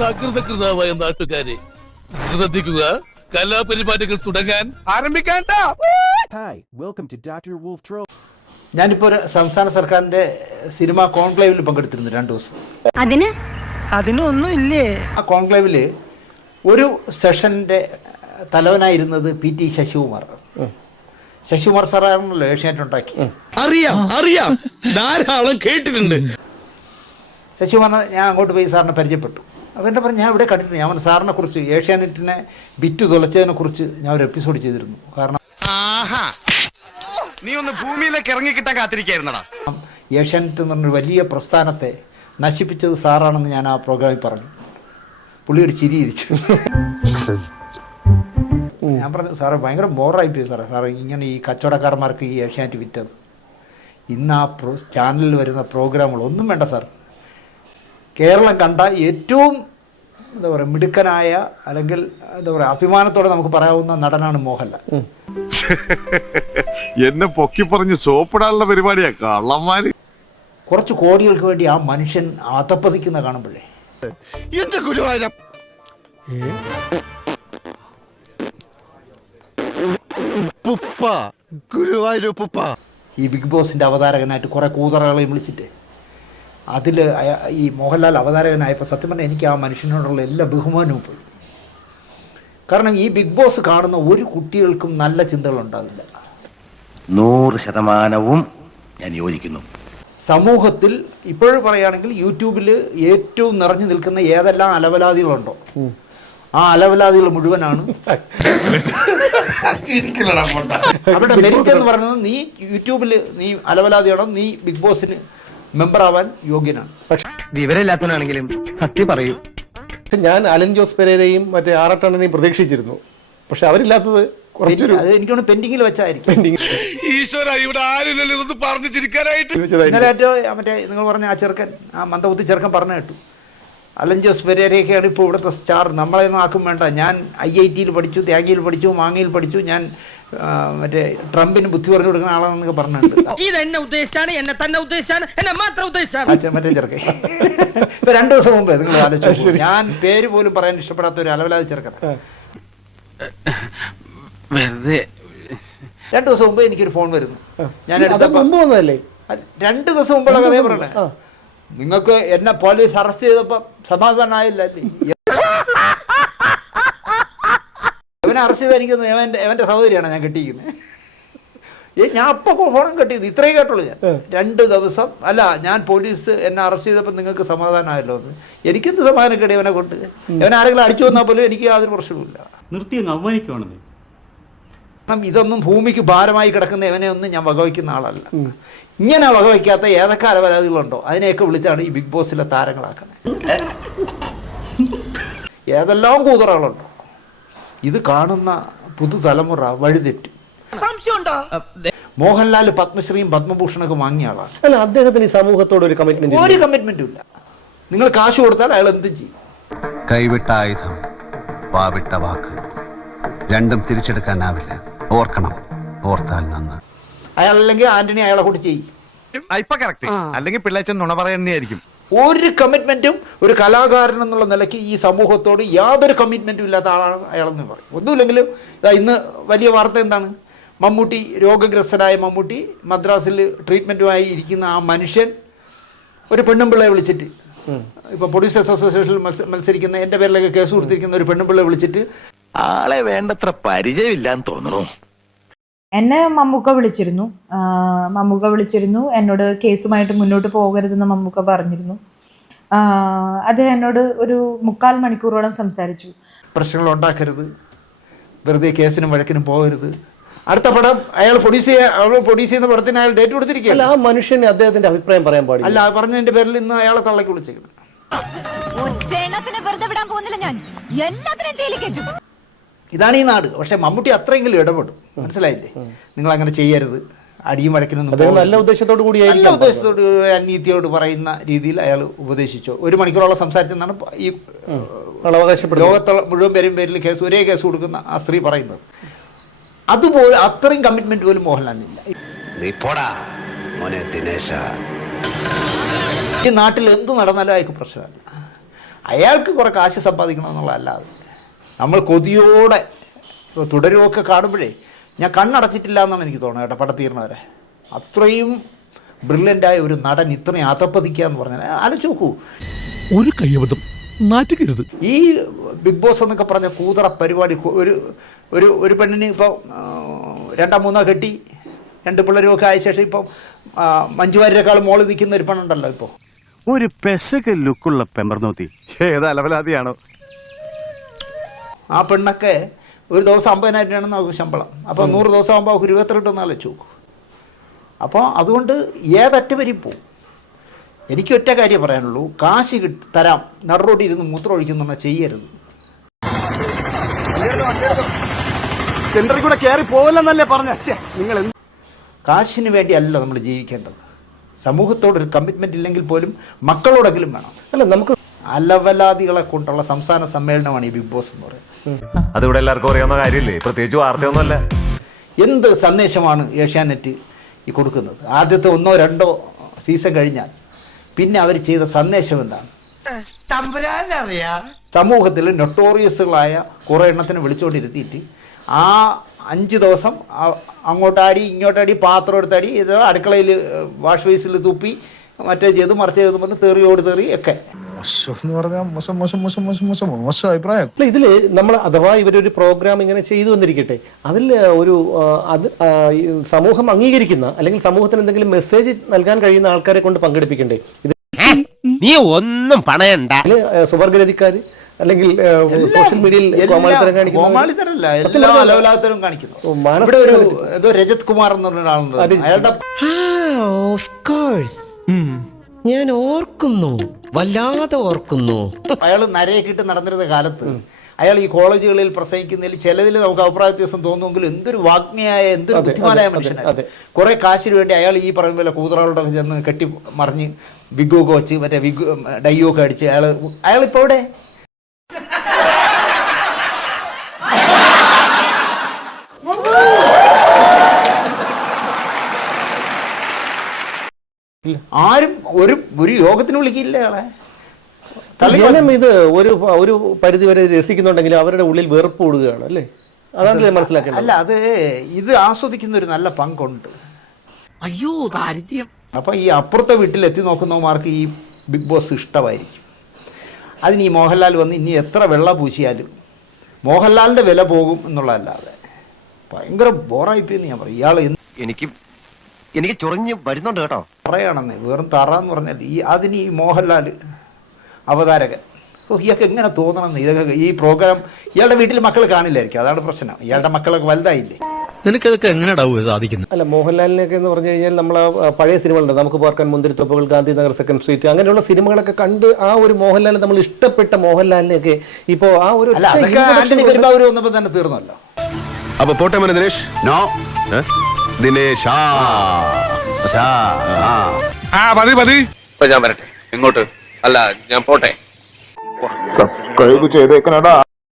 സകൃതകൃതാവായ നാട്ടുകാരെ ശ്രദ്ധിക്കുക, കലാപരിപാടികൾ തുടങ്ങാൻ ആരംഭിക്കാൻ. ഞാനിപ്പോൾ ഒരു സംസ്ഥാന സർക്കാരിന്റെ സിനിമ കോൺക്ലേവിൽ പങ്കെടുത്തിരുന്നു 2 ദിവസം. അതിനൊന്നും ഇല്ലേ? ആ കോൺക്ലേവിൽ ഒരു സെഷന്റെ തലവനായിരുന്നത് PT ശശികുമാർ. ശശികുമാർ സാറാണല്ലോ ഏഷ്യാനെറ്റ് ഉണ്ടാക്കി. അറിയാം ധാരാളം കേട്ടിട്ടുണ്ട്. ശശികുമാറിനെ ഞാൻ അങ്ങോട്ട് പോയി സാറിനെ പരിചയപ്പെട്ടു. അപ്പോൾ എൻ്റെ പറഞ്ഞു, ഞാൻ ഇവിടെ കണ്ടിട്ടുണ്ട്. ഞാൻ സാറിനെ കുറിച്ച് ഏഷ്യാനെറ്റിനെ ബിറ്റ് തുലച്ചതിനെ കുറിച്ച് ഞാൻ ഒരു എപ്പിസോഡ് ചെയ്തിരുന്നു. കാരണം നീ ഒന്ന് ഭൂമിയിലേക്ക് ഇറങ്ങി കിട്ടാൻ കാത്തിരിക്കായിരുന്നടാ. ഏഷ്യാനെറ്റ് എന്ന് പറഞ്ഞൊരു വലിയ പ്രസ്ഥാനത്തെ നശിപ്പിച്ചത് സാറാണെന്ന് ഞാൻ ആ പ്രോഗ്രാമിൽ പറഞ്ഞു. പുള്ളി ഒരു ചിരി ഇരിച്ചു. ഞാൻ പറഞ്ഞു, സാറേ ഭയങ്കര ബോറായിപ്പോയി സാറേ ഇങ്ങനെ ഈ കച്ചവടക്കാരന്മാർക്ക് ഈ ഏഷ്യാനെറ്റ് വിറ്റത്. ഇന്ന് ആ ചാനലിൽ വരുന്ന പ്രോഗ്രാമുകൾ ഒന്നും വേണ്ട സാർ. കേരളം കണ്ട ഏറ്റവും എന്താ പറയുക മിടുക്കനായ അല്ലെങ്കിൽ എന്താ പറയുക അഭിമാനത്തോടെ നമുക്ക് പറയാവുന്ന നടനാണ് മോഹൻലാൽ. എന്നെ പൊക്കി പറഞ്ഞ് സോപ്പിടാനുള്ള പരിപാടിയാ കള്ളന്മാര്. കുറച്ച് കോടികൾക്ക് വേണ്ടി ആ മനുഷ്യൻ അതപ്പതിക്കുന്ന കാണുമ്പോഴേ ഈ ബിഗ് ബോസിന്റെ അവതാരകനായിട്ട് കുറെ കൂതറകളെയും വിളിച്ചിട്ട് അതിൽ ഈ മോഹൻലാൽ അവതാരകനായപ്പോൾ സത്യം പറഞ്ഞാൽ എനിക്ക് ആ മനുഷ്യനോടുള്ള എല്ലാ ബഹുമാനവും പോയി. കാരണം ഈ ബിഗ് ബോസ് കാണുന്ന ഒരു കുട്ടികൾക്കും നല്ല ചിന്തകളുണ്ടാവില്ല. 100% ഞാൻ യോജിക്കുന്നു. സമൂഹത്തിൽ ഇപ്പോഴും പറയുകയാണെങ്കിൽ യൂട്യൂബിൽ ഏറ്റവും നിറഞ്ഞു നിൽക്കുന്ന ഏതെല്ലാം അലവലാദികളുണ്ടോ ആ അലവലാദികൾ മുഴുവനാണ് അവരുടെ മെരിറ്റ് എന്ന് പറയുന്നത്. നീ യൂട്യൂബിൽ നീ അലവലാദിയാണോ, നീ ബിഗ് ബോസിന് മെമ്പർ ആവാൻ യോഗ്യനാണ്. പക്ഷെ വിവരമില്ലാത്തവനാണെങ്കിലും സത്യം പറയൂ. ഞാൻ അലൻ ജോസ് പെരേരയും മറ്റേ ആറട്ടണ്ണനെയും പ്രതീക്ഷിച്ചിരുന്നു. പക്ഷെ അവരില്ലാത്തത് കുറച്ചൊരു അത് എനിക്കൊന്ന് പെൻഡിങ്ങിൽ വെച്ചായിരിക്കും. മറ്റേ നിങ്ങൾ പറഞ്ഞ ആ ചെറുക്കൻ, ആ മന്ദബുദ്ധി ചെറുക്കൻ പറഞ്ഞു കേട്ടു, അലൻ ജോസ് പെരേരയൊക്കെയാണ് ഇപ്പോൾ ഇവിടുത്തെ സ്റ്റാർ, നമ്മളെയൊന്നും ആക്കും വേണ്ട. ഞാൻ IIT-ൽ പഠിച്ചു, ത്യാഗിയിൽ പഠിച്ചു, മാങ്ങയിൽ പഠിച്ചു, ഞാൻ മറ്റേ ട്രംപിന് ബുദ്ധി പറഞ്ഞു കൊടുക്കുന്ന ആളാണെന്നൊക്കെ പറഞ്ഞിട്ടുണ്ട്. മറ്റേ ചെറുക്കൻ ഇപ്പൊ 2 ദിവസം മുമ്പേ നിങ്ങൾ ആലോചിച്ചു, ഞാൻ പേര് പോലും പറയാൻ ഇഷ്ടപ്പെടാത്ത ഒരു അലവലാതി ചെറുക്കൻ. 2 ദിവസം മുമ്പ് എനിക്കൊരു ഫോൺ വരുന്നു. ഞാൻ 2 ദിവസം മുമ്പുള്ള കഥയെ പറയണേ. നിങ്ങൾക്ക് എന്നെ പോലീസ് അറസ്റ്റ് ചെയ്തപ്പോ സമാധാനമായില്ല. ഇവനെ അറസ്റ്റ് ചെയ്ത് എനിക്ക് എവന്റെ സഹോദരിയാണ് ഞാൻ കെട്ടിയിരിക്കുന്നത്. ഞാൻ അപ്പൊ ഫോണും കെട്ടിയത് ഇത്രയും കേട്ടുള്ളൂ. ഞാൻ 2 ദിവസം അല്ല, ഞാൻ പോലീസ് എന്നെ അറസ്റ്റ് ചെയ്തപ്പോൾ നിങ്ങൾക്ക് സമാധാനമായല്ലോ എന്ന്. എനിക്കെന്ത് സമാധാനം കേടി ഇവനെ കൊണ്ട്? ഇവൻ ആരെങ്കിലും അടിച്ചു വന്നാൽ പോലും എനിക്ക് യാതൊരു പ്രശ്നവുമില്ല. നിർത്തി അങ്ങ് അവമാനിക്കുവാണെന്നേ. കാരണം ഇതൊന്നും ഭൂമിക്ക് ഭാരമായി കിടക്കുന്ന ഇവനെ ഒന്നും ഞാൻ വകവയ്ക്കുന്ന ആളല്ല. ഇങ്ങനെ വകവയ്ക്കാത്ത ഏതൊക്കെ അലവലാദികളുണ്ടോ അതിനെയൊക്കെ വിളിച്ചാണ് ഈ ബിഗ് ബോസിലെ താരങ്ങളാക്കണേ. ഏതെല്ലാം കൂതറകളുണ്ടോ ഇത് കാണുന്ന പുതുതലമുറ വഴിതെറ്റും. മോഹൻലാൽ പത്മശ്രീയും പത്മഭൂഷണൊക്കെ വാങ്ങിയ ആളാണ്. അല്ല, അദ്ദേഹത്തിന് ഈ സമൂഹത്തോട് ഒരു കമ്മിറ്റ്മെന്റും ഇല്ല. നിങ്ങൾ കാശ് കൊടുത്താൽ അയാൾ എന്തും ചെയ്യും. കൈവിട്ട ആയുധം, വാവിട്ട വാക്ക്, രണ്ടും തിരിച്ചെടുക്കാനാവില്ല. ഓർക്കണം, ഓർത്താൽ നന്ന്. അയാൾ അല്ലെങ്കിൽ ആന്റണി അയാളെ കൂടി ചെയ്യും. അല്ലെങ്കിൽ പിള്ളേച്ചൻ നുണ പറയുന്നതായിരിക്കും. ഒരു കമ്മിറ്റ്മെന്റും ഒരു കലാകാരൻ എന്നുള്ള നിലയ്ക്ക് ഈ സമൂഹത്തോട് യാതൊരു കമ്മിറ്റ്മെന്റും ഇല്ലാത്ത ആളാണ് അയാളെന്ന് പറയും. ഒന്നുമില്ലെങ്കിലും ഇന്ന് വലിയ വാർത്ത എന്താണ്? മമ്മൂട്ടി, രോഗഗ്രസ്തനായ മമ്മൂട്ടി മദ്രാസിൽ ട്രീറ്റ്മെന്റുമായി ഇരിക്കുന്ന ആ മനുഷ്യൻ ഒരു പെണ്ണുമ്പിള്ളയെ വിളിച്ചിട്ട്, ഇപ്പൊ പ്രൊഡ്യൂസേഴ്സ് അസോസിയേഷനിൽ മത്സരിക്കുന്ന എൻ്റെ പേരിലൊക്കെ കേസ് കൊടുത്തിരിക്കുന്ന ഒരു പെണ്ണുമ്പിള്ളയെ വിളിച്ചിട്ട്, ആളെ വേണ്ടത്ര പരിചയമില്ലാന്ന് തോന്നുന്നു. എന്നെ മമ്മൂക്ക വിളിച്ചിരുന്നു. എന്നോട് കേസുമായിട്ട് മുന്നോട്ട് പോകരുതെന്ന് മമ്മൂക്ക പറഞ്ഞിരുന്നു. അദ്ദേഹം എന്നോട് ഒരു 3/4 മണിക്കൂറോളം സംസാരിച്ചു. പ്രശ്നങ്ങൾ ഉണ്ടാക്കരുത്, വെറുതെ കേസിനും വഴക്കിനും പോകരുത്. അടുത്ത പടം അയാൾ പ്രൊഡ്യൂസ് ചെയ്യുന്ന പടത്തിന് അയാൾ ഡേറ്റ് കൊടുത്തിരിക്കുകയല്ല. ആ മനുഷ്യന് അദ്ദേഹത്തിന്റെ അഭിപ്രായം പറയാൻ പാടില്ല. അല്ല, പറഞ്ഞതിന്റെ പേരിൽ ഇന്ന് അയാളെ തള്ളക്കി വിളിച്ചേക്കണം. ഇതാണ് ഈ നാട്. പക്ഷെ മമ്മൂട്ടി അത്രയെങ്കിലും ഇടപെടും. മനസ്സിലായില്ലേ? നിങ്ങൾ അങ്ങനെ ചെയ്യരുത്, അടിയും വഴക്കിനൊന്നും. നല്ല ഉദ്ദേശത്തോടു കൂടി അനീതിയോട് പറയുന്ന രീതിയിൽ അയാൾ ഉപദേശിച്ചു. 1 മണിക്കൂറോളം സംസാരിച്ചെന്നാണ് ഈ ലോകത്തുള്ള മുഴുവൻ പേരിൽ ഒരേ കേസ് കൊടുക്കുന്ന ആ സ്ത്രീ പറയുന്നത്. അതുപോലെ അത്രയും കമ്മിറ്റ്മെന്റ് പോലും മോഹൻലാലിനില്ല. ഈ നാട്ടിൽ എന്ത് നടന്നാലും അയാൾക്ക് പ്രശ്നമല്ല. അയാൾക്ക് കുറേ കാശ് സമ്പാദിക്കണമെന്നുള്ളതല്ലാതെ നമ്മൾ കൊതിയോടെ തുടരുമൊക്കെ കാണുമ്പോഴേ ഞാൻ കണ്ണടച്ചിട്ടില്ല എന്നാണ് എനിക്ക് തോന്നുന്നത് കേട്ടോ, പടം തീർന്നവരെ. അത്രയും ബ്രില്യൻ്റായ ഒരു നടൻ ഇത്രയും അധപ്പതിക്കുക എന്ന് പറഞ്ഞാൽ ആലോചിച്ച് നോക്കൂ. ഒരു കയ്യബദ്ധം നാറ്റുകരുത്. ഈ ബിഗ് ബോസ് എന്നൊക്കെ പറഞ്ഞ കൂതറ പരിപാടി, ഒരു പെണ്ണിന് ഇപ്പോൾ 2-3 കെട്ടി 2 പിള്ളേരുമൊക്കെ ആയ ശേഷം ഇപ്പം മഞ്ജുവാരിയേക്കാൾ മോളിൽ നിൽക്കുന്ന ഒരു പെണ്ണുണ്ടല്ലോ ഇപ്പോൾ. ഒരു പെശക ലുക്കുള്ള പെമ്പർനോത്തി ഏത് അലവലാതിയാണോ. ആ പെണ്ണൊക്കെ ഒരു ദിവസം 50,000 രൂപയാണ് നമുക്ക് ശമ്പളം. അപ്പോൾ 100 ദിവസം ആകുമ്പോൾ അവർക്ക് 22 ആലോചിച്ച് നോക്കും. അപ്പോൾ അതുകൊണ്ട് ഏതറ്റ വരെയും പോവും. എനിക്ക് ഒറ്റ കാര്യം പറയാനുള്ളൂ, കാശ് തരാം, നടുറോട്ടിൽ ഇരുന്ന് മൂത്രം ഒഴിക്കുന്ന ചെയ്യരുത്. സെന്ററിൽ കൂടെ കയറി പോകലെന്നല്ലേ പറഞ്ഞ നിങ്ങൾ. കാശിന് വേണ്ടിയല്ല നമ്മൾ ജീവിക്കേണ്ടത്. സമൂഹത്തോടൊരു കമ്മിറ്റ്മെൻ്റ് ഇല്ലെങ്കിൽ പോലും മക്കളോടെങ്കിലും വേണം. അല്ല, നമുക്ക് അലവലാദികളെ കൊണ്ടുള്ള സംസ്ഥാന സമ്മേളനമാണ് ഈ ബിഗ് ബോസ് എന്ന് പറയുന്നത്. അതിവിടെ എല്ലാവർക്കും അറിയാവുന്ന കാര്യമില്ലേ, പ്രത്യേകിച്ച് വാർത്തയൊന്നുമല്ല. എന്ത് സന്ദേശമാണ് ഏഷ്യാനെറ്റ് ഈ കൊടുക്കുന്നത്? ആദ്യത്തെ 1-2 സീസൺ കഴിഞ്ഞാൽ പിന്നെ അവർ ചെയ്ത സന്ദേശം എന്താണ്? സമൂഹത്തിൽ നൊട്ടോറിയസുകളായ കുറേ എണ്ണത്തിന് വിളിച്ചുകൊണ്ടിരുത്തിയിട്ട് ആ 5 ദിവസം അങ്ങോട്ടാടി ഇങ്ങോട്ടാടി പാത്രം എടുത്തടി, ഇത് അടുക്കളയിൽ വാഷ് ബേസിൽ തുപ്പി മറ്റേ ചെയ്ത് മറിച്ച് ചെയ്ത് പറഞ്ഞ് തെറിയോട് തെറി ഒക്കെ. അല്ല, ഇതില് നമ്മൾ അഥവാ ഇവരൊരു പ്രോഗ്രാം ഇങ്ങനെ ചെയ്തു വന്നിരിക്കട്ടെ, അതിൽ ഒരു സമൂഹം അംഗീകരിക്കുന്ന അല്ലെങ്കിൽ സമൂഹത്തിന് എന്തെങ്കിലും മെസ്സേജ് നൽകാൻ കഴിയുന്ന ആൾക്കാരെ കൊണ്ട് പങ്കെടുപ്പിക്കണ്ടേ? ഇത് നീ ഒന്നും പണയണ്ട. സുവർഗരതിക്കാര് അല്ലെങ്കിൽ സോഷ്യൽ മീഡിയയിൽ കോമാളിത്തരല്ല, എല്ലാ അലവലാത്തരും കാണിക്കുന്നു. ഇവിടെ ഒരു ഏതോ രജത് കുമാർ എന്ന് പറഞ്ഞ ഒരാളുണ്ട്, അയാളുടെ ഞാൻ ഓർക്കുന്നു, വല്ലാതെ ഓർക്കുന്നു. അയാൾ നരയൊക്കെ ഇട്ട് നടന്നിരുന്ന കാലത്ത് അയാൾ ഈ കോളേജുകളിൽ പ്രസംഗിക്കുന്നതിൽ ചിലതിൽ നമുക്ക് അഭിപ്രായ വ്യത്യാസം തോന്നുമെങ്കിലും എന്തൊരു വാഗ്മിയായ, എന്തൊരു ബുദ്ധിമാനായ മനുഷ്യനാണ്. കുറെ കാശിന് വേണ്ടി അയാൾ ഈ പറയുന്ന പോലെ കൂതറകളുടെ ചെന്ന് കെട്ടി മറിഞ്ഞ് വിഗ്ഗൊക്കെ വെച്ച് മറ്റേ ഡൈയൊക്കെ അടിച്ച് അയാളിപ്പോൾ ഇവിടെ ആരും ഒരു യോഗത്തിന് വിളിക്കില്ല അയാളെ. ജനം ഇത് ഒരു പരിധി വരെ രസിക്കുന്നുണ്ടെങ്കിലും അവരുടെ ഉള്ളിൽ വെറുപ്പ് കൂടുകയാണ് അല്ലേ? അതാണ് മനസ്സിലാക്കേണ്ടത്. അല്ല, ഇത് ആസ്വദിക്കുന്ന ഒരു നല്ല പങ്കുണ്ട്. അയ്യോ ദാരിദ്ര്യം. അപ്പം ഈ അപ്പുറത്തെ വീട്ടിൽ എത്തി നോക്കുന്നവന്മാർക്ക് ഈ ബിഗ് ബോസ് ഇഷ്ടമായിരിക്കും. അതിന് ഈ മോഹൻലാൽ വന്ന് ഇനി എത്ര വെള്ള പൂശിയാലും മോഹൻലാലിൻ്റെ വില പോകും എന്നുള്ളതല്ലാതെ ഭയങ്കര ബോറായിപ്പോയെന്ന് ഞാൻ പറയും. ഇയാൾ എനിക്ക് ചൊറിഞ്ഞ് വരുന്നുണ്ട് കേട്ടോ. തറയാണെന്ന്, വെറും തറ എന്ന് പറഞ്ഞാൽ അതിന് ഈ മോഹൻലാൽ അവതാരകൻ, ഇയാൾക്ക് എങ്ങനെ തോന്നണമെന്ന്. ഇതൊക്കെ ഈ പ്രോഗ്രാം ഇയാളുടെ വീട്ടിൽ മക്കൾ കാണില്ലായിരിക്കും, അതാണ് പ്രശ്നം. ഇയാളുടെ മക്കളൊക്കെ വലുതായില്ലേ. നിനക്കതൊക്കെ എങ്ങനെയാ സാധിക്കുന്നത്? അല്ല, മോഹൻലാലിനൊക്കെ എന്ന് പറഞ്ഞു കഴിഞ്ഞാൽ നമ്മൾ പഴയ സിനിമകളുണ്ട്, നമുക്ക് പാർക്കാൻ മുന്തിരിത്തോപ്പുകൾ, ഗാന്ധിനഗർ സെക്കൻഡ് സ്ട്രീറ്റ്, അങ്ങനെയുള്ള സിനിമകളൊക്കെ കണ്ട് ആ ഒരു മോഹൻലാൽ നമ്മൾ ഇഷ്ടപ്പെട്ട മോഹൻലാലിനെയൊക്കെ ഇപ്പോൾ ആ ഒരു ആന്റണി പെരുമ്പാവൂർ വന്നപ്പോൾ തന്നെ തീർന്നല്ലോ. അപ്പൊ പോട്ടെ മോനെ ദിനേശ്. നോ ദിനേശ്, മതി. ഞാൻ വരട്ടെ. എങ്ങോട്ട്? അല്ല, ഞാൻ പോട്ടെ. സബ്സ്ക്രൈബ് ചെയ്തേക്കണടാ.